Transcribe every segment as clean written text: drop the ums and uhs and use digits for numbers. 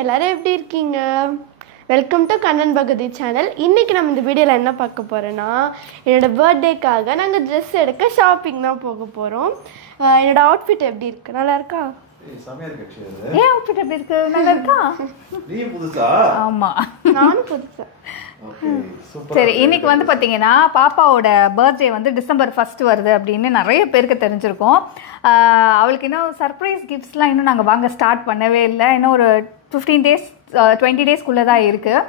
எல்லாரும் எப்படி இருக்கீங்க? Welcome to Kannan Bhakti channel. இன்றைக்கி நம்ம இந்த வீடியோவில் என்ன பார்க்க போகிறோன்னா, என்னோடய பர்த்டேக்காக நாங்கள் ட்ரெஸ் எடுக்க ஷாப்பிங் தான் போக போகிறோம். என்னோடய அவுட்ஃபிட் எப்படி இருக்குது? நல்லா இருக்கா? ஏன் அவுட்ஃபிட் எப்படி இருக்கு? நல்லா இருக்கா? நீ புதுசா? ஆமா, நானும் புதுசா. சரி, இன்னைக்கு வந்து பார்த்தீங்கன்னா பாப்பாவோட பர்த்டே வந்து December 1 வருது அப்படின்னு நிறைய பேருக்கு தெரிஞ்சிருக்கும். அவளுக்கு இன்னும் சர்ப்ரைஸ் கிஃப்ட்ஸ்லாம் இன்னும் நாங்கள் வாங்க ஸ்டார்ட் பண்ணவே இல்லை. இன்னும் ஒரு 15 டேஸ் 20 டேஸ்க்குள்ளே தான் இருக்குது.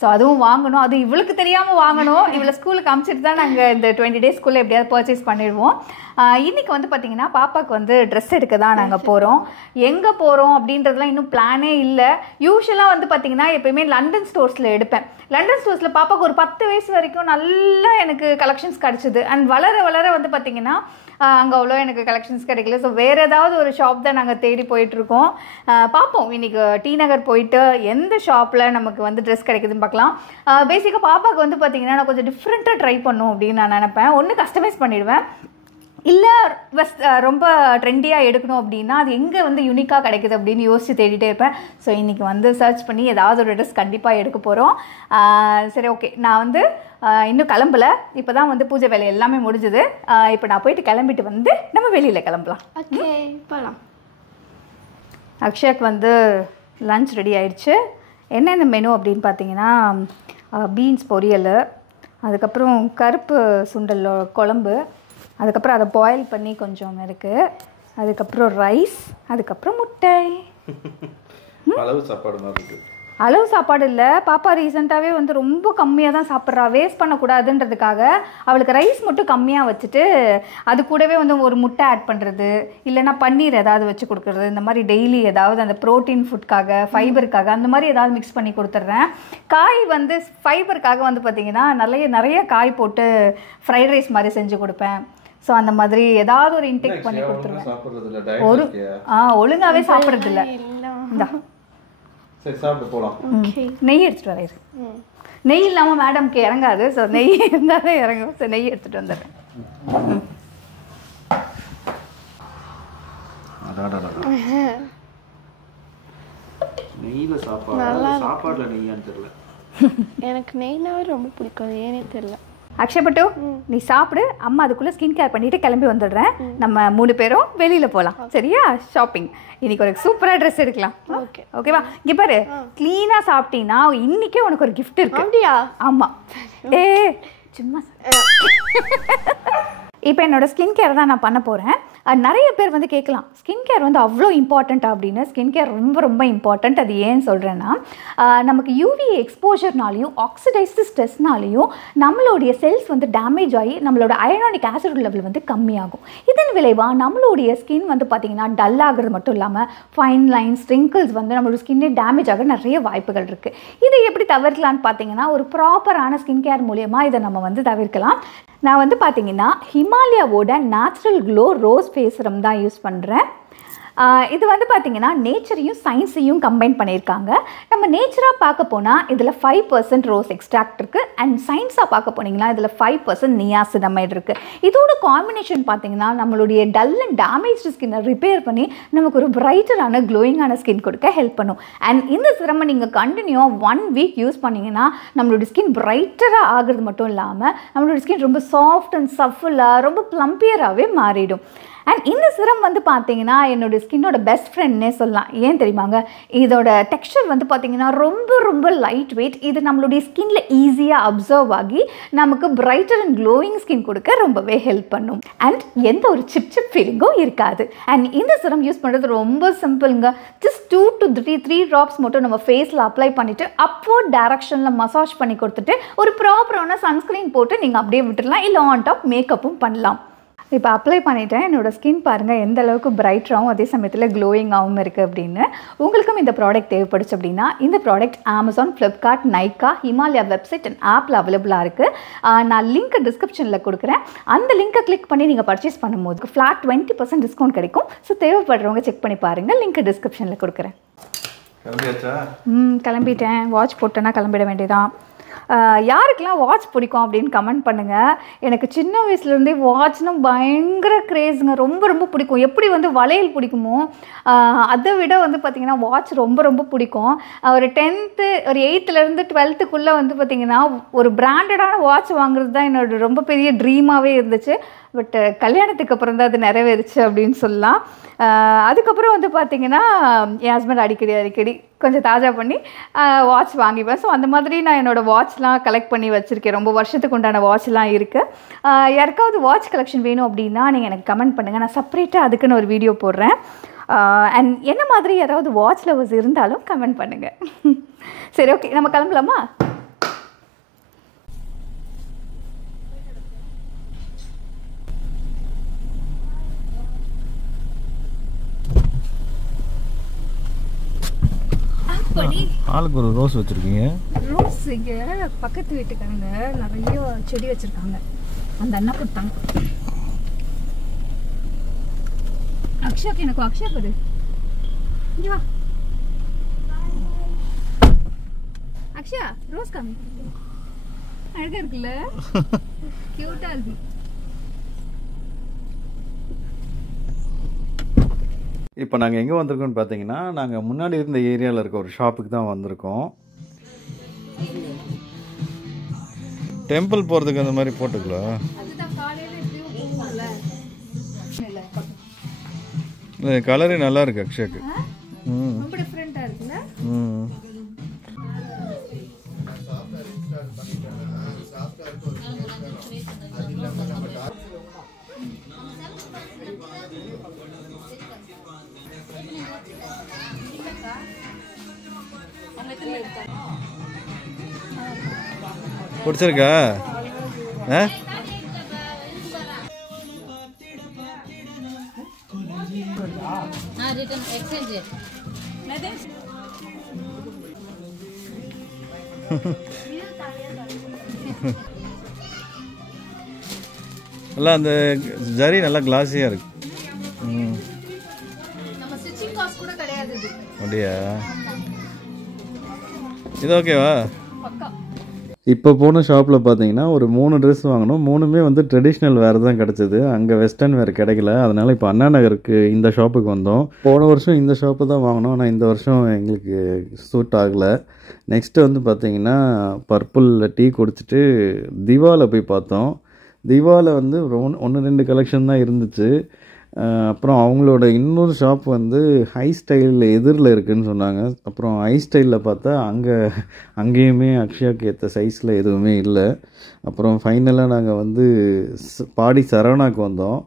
ஸோ அதுவும் வாங்கணும், அது இவளுக்கு தெரியாமல் வாங்கணும். இவளை ஸ்கூலுக்கு அனுப்பிச்சிட்டு தான் நாங்கள் இந்த 20 டேஸ்க்குள்ளே எப்படியாவது பர்ச்சேஸ் பண்ணிடுவோம். இன்றைக்கி வந்து பார்த்திங்கன்னா பாப்பாவுக்கு வந்து ட்ரெஸ் எடுக்க தான் நாங்கள் போகிறோம். எங்கே போகிறோம் அப்படின்றதுலாம் இன்னும் பிளானே இல்லை. யூஸ்வலாக வந்து பார்த்திங்கன்னா எப்போயுமே லண்டன் ஸ்டோர்ஸில் எடுப்பேன். லண்டன் ஸ்டோர்ஸில் பாப்பாவுக்கு ஒரு 10 வயசு வரைக்கும் நல்லா எனக்கு கலெக்ஷன்ஸ் கிடச்சிது. அண்ட் வளர வளர வந்து பார்த்திங்கன்னா அங்கே அவ்வளோ எனக்கு கலெக்ஷன்ஸ் கிடைக்கல. ஸோ வேறு ஏதாவது ஒரு ஷாப் தான் நாங்கள் தேடி போயிட்டுருக்கோம். பார்ப்போம் இன்றைக்கி டி நகர் போயிட்டு எந்த ஷாப்பில் நமக்கு வந்து ட்ரெஸ் கிடைக்குதுன்னு பார்க்கலாம். பேசிக்காக பாப்பாவுக்கு வந்து பார்த்திங்கன்னா நான் கொஞ்சம் டிஃப்ரெண்ட்டாக ட்ரை பண்ணும் அப்படின்னு நான் நினப்பேன். ஒன்று கஸ்டமைஸ் பண்ணிடுவேன், இல்லை ரொம்ப ட்ரெண்டியாக எடுக்கணும் அப்படின்னா அது எங்கே வந்து யூனிக்காக கிடைக்குது அப்படின்னு யோசித்து தேடிட்டே இருப்பேன். ஸோ இன்றைக்கி வந்து சர்ச் பண்ணி ஏதாவது ஒரு ட்ரெஸ் கண்டிப்பாக எடுக்க போகிறோம். சரி, ஓகே, நான் வந்து இன்னும் கிளம்பலை. இப்போ தான் வந்து பூஜை வேலை எல்லாமே முடிஞ்சுது. இப்போ நான் போயிட்டு கிளம்பிட்டு வந்து நம்ம வெளியில் கிளம்பலாம். ஓகே, போகலாம். அக்ஷயாக்கு வந்து லன்ச் ரெடி ஆயிடுச்சு. என்னென்ன மெனு அப்படின்னு பார்த்தீங்கன்னா, பீன்ஸ் பொரியல், அதுக்கப்புறம் கருப்பு சுண்டல் குழம்பு, அதுக்கப்புறம் அதை பாயில் பண்ணி கொஞ்சம் இருக்குது, அதுக்கப்புறம் ரைஸ், அதுக்கப்புறம் முட்டை. அளவு சாப்பாடு மாதிரி இருக்குது. அளவு சாப்பாடு இல்லை, பாப்பா ரீசெண்டாகவே வந்து ரொம்ப கம்மியாக தான் சாப்பிட்றா. வேஸ்ட் பண்ணக்கூடாதுன்றதுக்காக அவளுக்கு ரைஸ் மட்டும் கம்மியாக வச்சுட்டு அது கூடவே வந்து ஒரு முட்டை ஆட் பண்ணுறது, இல்லைனா பன்னீர் ஏதாவது வச்சு கொடுக்குறது. இந்த மாதிரி டெய்லி ஏதாவது அந்த ப்ரோட்டீன் ஃபுட்காக, ஃபைபருக்காக அந்த மாதிரி ஏதாவது மிக்ஸ் பண்ணி கொடுத்துட்றேன். காய் வந்து ஃபைபருக்காக வந்து பார்த்திங்கன்னா நிறைய காய் போட்டு ஃப்ரைட் ரைஸ் மாதிரி செஞ்சு கொடுப்பேன். ஸோ அந்த மாதிரி ஏதாவது ஒரு இன்டேக் பண்ணி கொடுத்துருவேன். ஒழுங்காகவே சாப்பிட்றது இல்லை. இந்தா சரி, சாப்பிட்டு போகலாம். நெய் எடுத்துகிட்டு வரேன். நெய் இல்லாமல் மேடம்க்கு இறங்காது. ஸோ நெய் இருந்தால் தான் இறங்கும். ஸோ நெய் எடுத்துகிட்டு வந்துடுறேன். நெய்யில சாப்பாடுல நெய்யான்னு தெரியல. எனக்கு நெய்னாவே ரொம்ப பிடிக்கும், ஏனே தெரியல. அக்ஷயப்பட்டு, நீ சாப்பிடு, அம்மா அதுக்குள்ளே ஸ்கின் கேர் பண்ணிவிட்டு கிளம்பி வந்துடுறேன். நம்ம 3 பேரும் வெளியில் போகலாம். சரியா? ஷாப்பிங். இன்றைக்கி ஒரு சூப்பராக ட்ரெஸ் எடுக்கலாம். ஓகே, ஓகேவா? இங்கே பாரு, க்ளீனாக சாப்பிட்டீங்கன்னா இன்றைக்கே உனக்கு ஒரு கிஃப்ட் இருக்கு. அப்படியா? ஆமாம். சும்மா இப்போ என்னோடய ஸ்கின் கேர் தான் நான் பண்ண போகிறேன். நிறைய பேர் வந்து கேட்கலாம், ஸ்கின் கேர் வந்து அவ்வளோ இம்பார்ட்டண்ட்டா அப்படின்னு. ஸ்கின் கேர் ரொம்ப ரொம்ப இம்பார்ட்டண்ட். அது ஏன்னு சொல்கிறேன்னா, நமக்கு யூவி எக்ஸ்போஜர்னாலையும் ஆக்சிடைஸ்டு ஸ்ட்ரெஸ்னாலையும் நம்மளுடைய செல்ஸ் வந்து டேமேஜ் ஆகி நம்மளோட அயனானிக் ஆசிட் லெவல் வந்து கம்மியாகும். இதன் விளைவாக நம்மளுடைய ஸ்கின் வந்து பார்த்திங்கன்னா டல் ஆகிறது மட்டும் இல்லாமல் ஃபைன் லைன்ஸ், ரிங்கிள்ஸ் வந்து நம்மளோட ஸ்கின்னே டேமேஜ் ஆக நிறைய வாய்ப்புகள் இருக்குது. இதை எப்படி தவிர்க்கலான்னு பார்த்தீங்கன்னா, ஒரு ப்ராப்பரான ஸ்கின் கேர் மூலயமா இதை நம்ம வந்து தவிர்க்கலாம். நான் வந்து பார்த்திங்கன்னா ஹிமாலயாவோட natural glow rose face serum தான் யூஸ் பண்ணுறேன். இது வந்து பார்த்திங்கன்னா நேச்சரையும் சயின்ஸையும் கம்பைன் பண்ணியிருக்காங்க. நம்ம நேச்சராக பார்க்க போனால் இதில் 5% ரோஸ் எக்ஸ்ட்ராக்ட் இருக்குது. அண்ட் சயின்ஸாக பார்க்க போனீங்கன்னா இதில் 5% நியாசினமைட் இருக்குது. இதோட காம்பினேஷன் பார்த்திங்கன்னா நம்மளுடைய டல் அண்ட் டேமேஜ்டு ஸ்கின்னை ரிப்பேர் பண்ணி நமக்கு ஒரு பிரைட்டரான க்ளோயிங்கான ஸ்கின் கொடுக்க ஹெல்ப் பண்ணும். அண்ட் இந்த சிரமை நீங்கள் கண்டினியூவாக 1 வீக் யூஸ் பண்ணிங்கன்னா நம்மளுடைய ஸ்கின் பிரைட்டராக ஆகிறது மட்டும் இல்லாமல் நம்மளுடைய ஸ்கின் ரொம்ப சாஃப்ட் அண்ட் சஃபுல்லாக ரொம்ப ப்ளம்பியராகவே மாறிடும். அண்ட் இந்த சிரம் வந்து பார்த்தீங்கன்னா என்னோடய ஸ்கின்னோட பெஸ்ட் ஃப்ரெண்ட்னே சொல்லலாம். ஏன் தெரியுமாங்க? இதோட டெக்ஸ்சர் வந்து பார்த்திங்கன்னா ரொம்ப ரொம்ப லைட் வெயிட். இது நம்மளுடைய ஸ்கின்ல ஈஸியாக அப்சர்வ் ஆகி நமக்கு பிரைட்டர் அண்ட் க்ளோயிங் ஸ்கின் கொடுக்க ரொம்பவே ஹெல்ப் பண்ணும். அண்ட் எந்த ஒரு சிப் ஃபீலிங்கும் இருக்காது. அண்ட் இந்த சிரம் யூஸ் பண்ணுறது ரொம்ப சிம்பிளுங்க. ஜஸ்ட் 2 to 3 ட்ராப்ஸ் மட்டும் நம்ம ஃபேஸில் அப்ளை பண்ணிவிட்டு அப்வர்ட் டைரக்ஷனில் மசாஜ் பண்ணி கொடுத்துட்டு ஒரு ப்ராப்பரான சன்ஸ்க்ரீன் போட்டு நீங்கள் அப்படியே விட்டுடலாம். இல்லை ஆன் டாப் மேக்கப்பும் பண்ணலாம். இப்போ அப்ளை பண்ணிவிட்டேன். என்னோடய ஸ்கின் பாருங்கள் எந்த அளவுக்கு பிரைட்டராகவும் அதே சமயத்தில் க்ளோயிங்காகவும் இருக்குது அப்படின்னு. உங்களுக்கும் இந்த ப்ராடக்ட் தேவைப்படுச்சு அப்படின்னா இந்த product Amazon, Flipkart, Nykaa, Himalaya website and ஆப்பில் அவைலபிளாக இருக்குது. நான் லிங்க் டிஸ்கிரிப்ஷனில் கொடுக்குறேன். அந்த லிங்க்கை கிளிக் பண்ணி நீங்கள் பர்ச்சேஸ் பண்ணும்போது ஃப்ளாட் 20% டிஸ்கவுண்ட் கிடைக்கும். ஸோ தேவைப்படுறவங்க செக் பண்ணி பாருங்கள். லிங்க் டிஸ்கிரிப்ஷனில் கொடுக்குறேன். கிளம்பிட்டேன். வாட்ச் போட்டேன்னா கிளம்பிட வேண்டியதான். யாருக்கெல்லாம் வாட்ச் பிடிக்கும் அப்படின்னு கமெண்ட் பண்ணுங்கள். எனக்கு சின்ன வயசுலேருந்தே வாட்ச்னால் பயங்கர க்ரேஸுங்க. ரொம்ப ரொம்ப பிடிக்கும். எப்படி வந்து வளையல் பிடிக்குமோ அதை விட வந்து பார்த்திங்கன்னா வாட்ச் ரொம்ப ரொம்ப பிடிக்கும். ஒரு 10th ஒரு 8th 12th வந்து பார்த்திங்கன்னா ஒரு பிராண்டடான வாட்ச் வாங்குறது தான் என்னோட ரொம்ப பெரிய ட்ரீமாகவே இருந்துச்சு. பட் கல்யாணத்துக்கு அப்புறம் தான் அது நிறைவேறுச்சு அப்படின்னு சொல்லலாம். அதுக்கப்புறம் வந்து பார்த்திங்கன்னா என் ஹஸ்பண்ட் அடிக்கடி கொஞ்சம் தாஜா பண்ணி வாட்ச் வாங்கிப்பேன். ஸோ அந்த மாதிரி நான் என்னோடய வாட்ச்லாம் கலெக்ட் பண்ணி வச்சுருக்கேன். ரொம்ப வருஷத்துக்கு உண்டான வாட்ச்லாம் இருக்குது. யாருக்காவது வாட்ச் கலெக்ஷன் வேணும் அப்படின்னா நீங்கள் எனக்கு கமெண்ட் பண்ணுங்கள். நான் செப்பரேட்டாக அதுக்குன்னு ஒரு வீடியோ போடுறேன். அண்ட் என்ன மாதிரி யாராவது வாட்ச் லவர்ஸ் இருந்தாலும் கமெண்ட் பண்ணுங்கள். சரி, ஓகே, நம்ம கிளம்பலாமா? ஆளுக்கு ஒரு ரோஸ் வச்சுருக்கீங்க. ரோஸ் இங்கே பக்கத்து வீட்டுக்காரங்க நிறைய செடி வச்சுருக்காங்க. அந்த அண்ணா கொடுத்தாங்க. அக்ஷாக்கு எனக்கு அக்ஷா பாரு. அக்ஷா ரோஸ் காமி. அழகா இருக்குல்ல? கியூட்டா இருக்கு. இப்போ நாங்கள் எங்கே வந்திருக்கோம்னு பார்த்தீங்கன்னா, நாங்கள் முன்னாடி இருந்த ஏரியாவில் இருக்க ஒரு ஷாப்புக்கு தான் வந்திருக்கோம். டெம்பிள் போகிறதுக்கு அந்த மாதிரி போட்டுக்கலாம். இல்லை, கலரே நல்லா இருக்கு அக்ஷாக்கு. ரொம்ப டிஃப்ரெண்ட்டாக இருக்குல்ல? பிடிச்சிருக்கா? நல்லா அந்த ஜரி நல்லா கிளாஸியாக இருக்கு. அப்படியா? இது ஓகேவா? இப்போ போன ஷாப்பில் பார்த்தீங்கன்னா ஒரு 3 ட்ரெஸ் வாங்கினோம். 3மே வந்து ட்ரெடிஷ்னல் வேறு தான் கிடச்சிது. அங்கே வெஸ்டர்ன் வேறு கிடைக்கல. அதனால் இப்போ அண்ணா நகருக்கு இந்த ஷாப்புக்கு வந்தோம். போன வருஷம் இந்த ஷாப்பு தான் வாங்கினோம். ஆனால் இந்த வருஷம் எங்களுக்கு சூட் ஆகலை. நெக்ஸ்ட்டு வந்து பார்த்திங்கன்னா பர்பிளில் டீ குடிச்சிட்டு திவாவில் போய் பார்த்தோம். திவாவில் வந்து 1-2 கலெக்ஷன் தான் இருந்துச்சு. அப்புறம் அவங்களோட இன்னொரு ஷாப் வந்து ஹை ஸ்டைலில் எதிரில் இருக்குதுன்னு சொன்னாங்க. அப்புறம் ஹை ஸ்டைலில் பார்த்தா அங்கேயுமே அக்ஷயாவுக்கு ஏற்ற சைஸில் எதுவுமே இல்லை. அப்புறம் ஃபைனலாக நாங்கள் வந்து பாடி சரவணாக்கு வந்தோம்.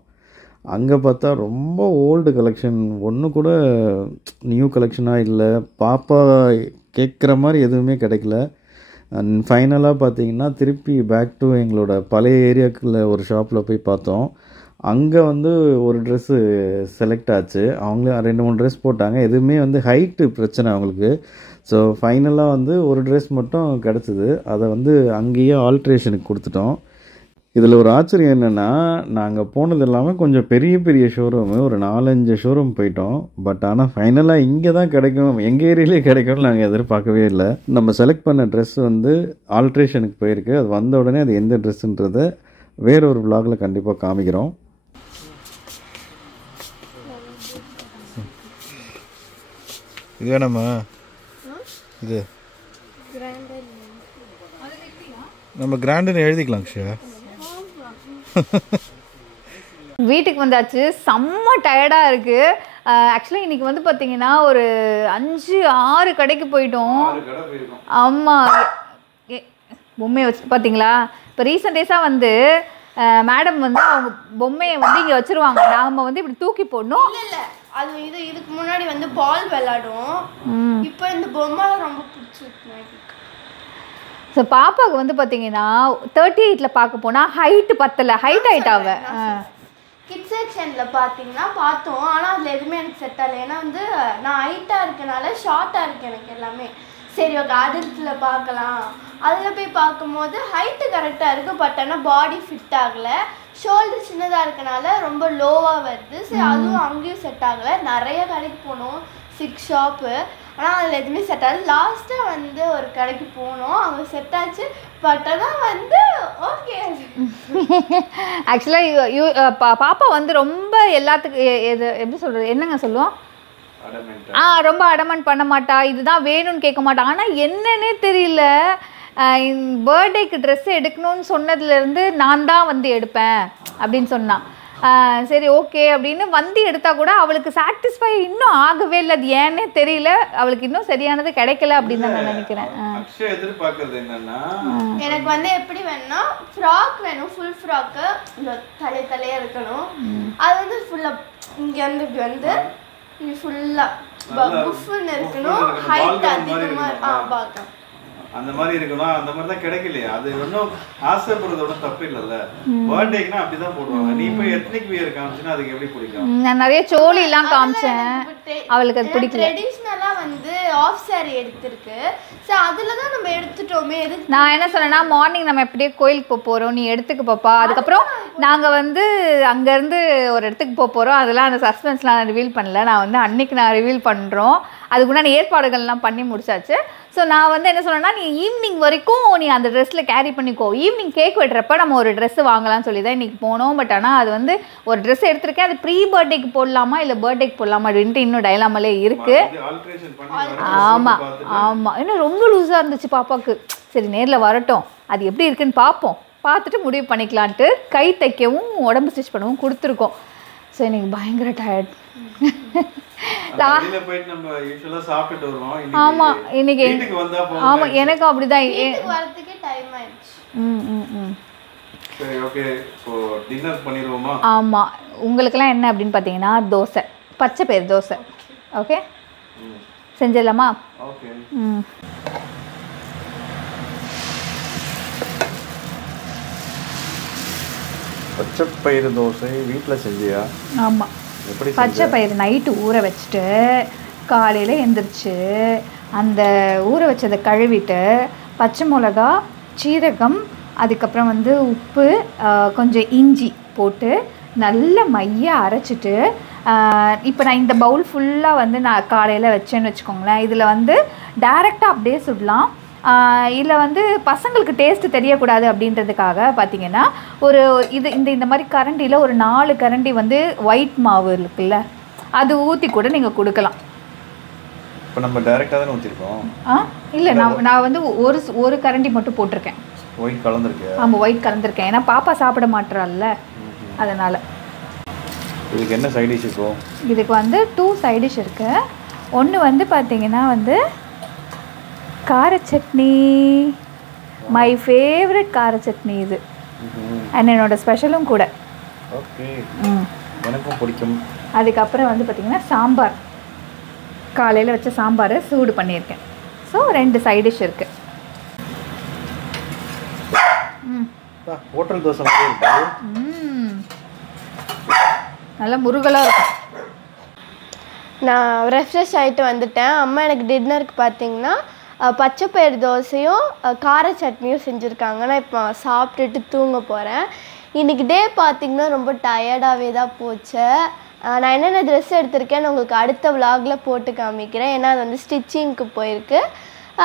அங்கே பார்த்தா ரொம்ப ஓல்டு கலெக்ஷன், ஒன்று கூட நியூ கலெக்ஷனாக இல்லை. பாப்பா கேட்குற மாதிரி எதுவுமே கிடைக்கல. ஃபைனலாக பார்த்தீங்கன்னா திருப்பி பேக் டு எங்களோட பழைய ஏரியாக்குள்ள ஒரு ஷாப்பில் போய் பார்த்தோம். அங்கே வந்து ஒரு ட்ரெஸ்ஸு செலக்ட் ஆச்சு. அவங்களே 2-3 ட்ரெஸ் போட்டாங்க. எதுவுமே வந்து ஹைட்டு பிரச்சனை அவங்களுக்கு. ஸோ ஃபைனலாக வந்து ஒரு ட்ரெஸ் மட்டும் கிடச்சிது. அதை வந்து அங்கேயே ஆல்ட்ரேஷனுக்கு கொடுத்துட்டோம். இதில் ஒரு ஆச்சரியம் என்னென்னா, நாங்கள் போனது இல்லாமல் கொஞ்சம் பெரிய பெரிய ஷோரூமு ஒரு 4-5 ஷோரூம் போயிட்டோம். பட் ஆனால் ஃபைனலாக இங்கே தான் கிடைக்கும், எங்கள் ஏரியாலே கிடைக்கும்னு நாங்கள் எதிர்பார்க்கவே இல்லை. நம்ம செலக்ட் பண்ண ட்ரெஸ் வந்து ஆல்ட்ரேஷனுக்கு போயிருக்கு. அது வந்த உடனே அது எந்த ட்ரெஸ்ஸுன்றதை வேறொரு விலாகில் கண்டிப்பாக காமிக்கிறோம். இது வேணாமா? இது நம்ம கிராண்டுன்னு எழுதிக்கலாம் அக்ஷயா. வீட்டுக்கு வந்தாச்சு. செம்ம டயர்டாக இருக்குது. ஆக்சுவலி இன்றைக்கி வந்து பார்த்திங்கன்னா ஒரு 5-6 கடைக்கு போயிட்டோம். ஆமாம், பொம்மையை வச்சு பார்த்தீங்களா? இப்போ ரீசெண்ட் டேஸாக வந்து மேடம் வந்து அவங்க பொம்மையை வந்து இங்கே வச்சுருவாங்க. நாம் வந்து இப்படி தூக்கி போடணும். இல்லை அது இதுக்கு முன்னாடி வந்து பால் விளையாடும். இப்போ இந்த பொம்மை ரொம்ப பிடிச்சிருக்கு. ஸோ பாப்பாவுக்கு வந்து பார்த்தீங்கன்னா 38 பார்க்க போனால் ஹைட்டு பத்தலை, ஹைட் ஆகிட்டாவ. கிட்ஸ் செக்ஷனில் பார்த்தீங்கன்னா பார்த்தோம். ஆனால் அதில் எதுவுமே எனக்கு செட் ஆகலை. ஏன்னா வந்து நான் ஹைட்டாக இருக்கனால ஷார்ட்டாக இருக்குது எனக்கு எல்லாமே. சரி, ஓகே, அதில் பார்க்கலாம். அதில் போய் பார்க்கும்போது ஹைட்டு கரெக்டாக இருக்குது. பட் ஆனால் பாடி ஃபிட் ஆகலை. ஷோல்டர் சின்னதாக இருக்கனால ரொம்ப லோவாக வருது. சரி அதுவும் அங்கேயும் செட் ஆகலை. நிறைய கடைக்கு போனோம், 6 ஷாப்பு, ஆனால் அதில் எதுவுமே செட் ஆகலை. லாஸ்ட்டாக வந்து ஒரு கடைக்கு போனோம், அங்கே செட் ஆச்சு. பட் ஆனால் வந்து ஓகே. ஆக்சுவலாக பாப்பா வந்து ரொம்ப எல்லாத்துக்கும் எது எப்படி சொல்கிறது, என்னங்க சொல்லுவோம், ரொம்ப அடமெண்ட் பண்ண மாட்டா, இதுதான் வேணும்னு கேட்க மாட்டா. ஆனால் என்னன்னே தெரியல, பர்த்டேக்கு ட்ரெஸ் எடுக்கணும்னு சொன்னதுலேருந்து நான் தான் வந்து எடுப்பேன் அப்படின்னு சொன்னான். சரி ஓகே அப்படின்னு வந்து எடுத்தால் கூட அவளுக்கு சாட்டிஸ்ஃபை இன்னும் ஆகவே இல்லை. அது ஏன்னே தெரியல, அவளுக்கு இன்னும் சரியானது கிடைக்கல அப்படின்னு தான் நான் நினைக்கிறேன். எதிர்பார்க்கறது என்னன்னா, எனக்கு வந்து எப்படி வேணும்னா ஃப்ராக் வேணும், ஃபுல் ஃப்ராக்கு, இந்த தலையாக இருக்கணும். அது வந்து ஃபுல்லாக இங்கே வந்து இப்படி வந்து இது ஃபுல்லாக புஃப்னு இருக்கணும், ஹைட் அதிகமாக பார்க்கலாம், அந்த மாதிரி இருக்கணும். அந்த மாதிரி தான் கிடைக்கலையா? அது ஒன்றும் ஆசைப்படுறதோட தப்பு இல்லைல்ல. பர்த்டேக்குனா அப்படிதான் போடுவாங்க. நீ போய் எத்னிக் வியர் காமிச்சுன்னா அதுக்கு எப்படி பிடிக்கும்? நான் நிறைய சோலிலாம் காமிச்சேன், அவளுக்கு அது பிடிக்கல. ட்ரெடிஷ்னலாக வந்து ஆஃப் சாரி எடுத்திருக்கு. ஸோ அதில் தான் நம்ம எடுத்துட்டோமே. நான் என்ன சொன்னேன்னா, மார்னிங் நம்ம எப்படியே கோயிலுக்கு போகிறோம், நீ எடுத்துக்க பாப்பா. அதுக்கப்புறம் நாங்கள் வந்து அங்கேருந்து ஒரு இடத்துக்கு போகிறோம். அதெல்லாம் அந்த சஸ்பென்ஸ்லாம் நான் ரிவீல் பண்ணல. நான் வந்து அன்னைக்கு நான் ரிவீல் பண்ணுறோம். அதுக்குண்டான ஏற்பாடுகள்லாம் பண்ணி முடிச்சாச்சு. ஸோ நான் வந்து என்ன சொன்னேன்னா, நீ ஈவினிங் வரைக்கும் நீ அந்த ட்ரெஸ்ஸில் கேரி பண்ணிக்கோ. ஈவினிங் கேக் வெட்டுறப்ப நம்ம ஒரு ட்ரெஸ்ஸு வாங்கலாம்னு சொல்லி தான் இன்றைக்கி போனோம். பட் ஆனால் அது வந்து ஒரு ட்ரெஸ் எடுத்திருக்கேன், அது ப்ரீ பர்த்டேக்கு போடலாமா இல்லை பர்த்டேக்கு போடலாமா அப்படின்ட்டு இன்னும் டைலாமலே இருக்குது. ஆமாம் ஆமாம், இன்னும் ரொம்ப லூஸாக இருந்துச்சு பாப்பாவுக்கு. சரி நேரில் வரட்டும், அது எப்படி இருக்குன்னு பார்ப்போம், பார்த்துட்டு முடிவு பண்ணிக்கலான்ட்டு கை தைக்கவும் உடம்பு ஸ்டிச் பண்ணவும் கொடுத்துருக்கோம். ஸோ எனக்கு பயங்கர டயர்ட். ஆமாம் இன்னைக்கு ஆமாம் எனக்கும் அப்படிதான். ஆமாம் உங்களுக்கெல்லாம் என்ன அப்படின்னு பார்த்தீங்கன்னா, தோசை, பச்சை பயிறு தோசை. ஓகே செஞ்சிடலாமா? பச்சை பயிறு தோசை வீட்டில் செஞ்சியா? ஆமாம், பச்சை பயிறு நைட்டு ஊற வச்சுட்டு காலையில் எந்திரிச்சு அந்த ஊற வச்சதை கழுவிட்டு பச்சை மிளகா, சீரகம், அதுக்கப்புறம் வந்து உப்பு, கொஞ்சம் இஞ்சி போட்டு நல்ல மைய அரைச்சிட்டு, இப்போ நான் இந்த பவுல் ஃபுல்லாக வந்து நான் காலையில் வச்சேன்னு வச்சுக்கோங்களேன். இதில் வந்து டைரெக்டாக அப்படியே சுடலாம். இதில் வந்து பசங்களுக்கு டேஸ்ட்டு தெரியக்கூடாது அப்படின்றதுக்காக பார்த்திங்கன்னா ஒரு இந்த மாதிரி கரண்டியில் ஒரு 4 கரண்டி வந்து ஒயிட் மாவு இருக்குல்ல, அது ஊற்றி கூட நீங்கள் கொடுக்கலாம். இப்போ நம்ம டைரெக்டாக தானே ஊற்றிருக்கோம். இல்லை நான் வந்து ஒரு கரண்டி மட்டும் போட்டிருக்கேன். ஒயிட் கலந்துருக்கேன். ஆமாம் ஒயிட் கலந்துருக்கேன், ஏன்னா பாப்பா சாப்பிட மாட்டுறாள்ல அதனால். இதுக்கு என்ன சைட் டிஷ் இப்போ? இதுக்கு வந்து 2 சைட் டிஷ் இருக்குது. ஒன்று வந்து பார்த்திங்கன்னா வந்து கார சட்னி, மை ஃபேவரட் கார சட்னி இது, அண்ட் என்னோட ஸ்பெஷலும் கூட. ஓகே எனக்கும் பிடிக்கும். அதுக்கப்புறம் வந்து பார்த்திங்கன்னா சாம்பார், காலையில் வச்ச சாம்பார் சூடு பண்ணியிருக்கேன். ஸோ 2 சைட் டிஷ் இருக்குது. ஹோட்டல் தோசை மாதிரி இருக்கு. நல்லா முருகலாக இருக்கும். நான் ரெஃப்ரெஷ் ஆகிட்டு வந்துட்டேன். அம்மா எனக்கு டின்னருக்கு பார்த்தீங்கன்னா பச்சை பயிறு தோசையும் கார சட்னியும் செஞ்சுருக்காங்க. நான் இப்போ சாப்பிட்டுட்டு தூங்க போகிறேன். இன்றைக்கி டே பார்த்திங்கன்னா ரொம்ப டயர்டாகவே தான் போச்சு. நான் என்னென்ன ட்ரெஸ் எடுத்திருக்கேன்னு உங்களுக்கு அடுத்த விலாகில் போட்டு காமிக்கிறேன். ஏன்னா அது வந்து ஸ்டிச்சிங்க்கு போயிருக்கு.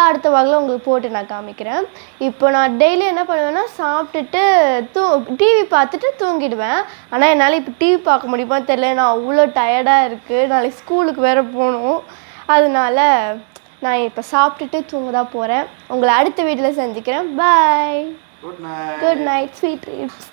அடுத்த விலாகில் உங்களுக்கு போட்டு நான் காமிக்கிறேன். இப்போ நான் டெய்லி என்ன பண்ணுவேன்னா, சாப்பிட்டுட்டு டிவி பார்த்துட்டு தூங்கிடுவேன். ஆனால் என்னால் இப்போ டிவி பார்க்க முடியுமா தெரியல, நான் அவ்வளோ டயர்டாக இருக்குது. நாளைக்கு ஸ்கூலுக்கு வேறு போகணும். அதனால நான் இப்போ சாப்பிட்டுட்டு தூங்க தான் போகிறேன். உங்களை அடுத்த வீட்டில் சந்திக்கிறேன். பாய், குட் நைட், ஸ்வீட் ட்ரீம்ஸ்.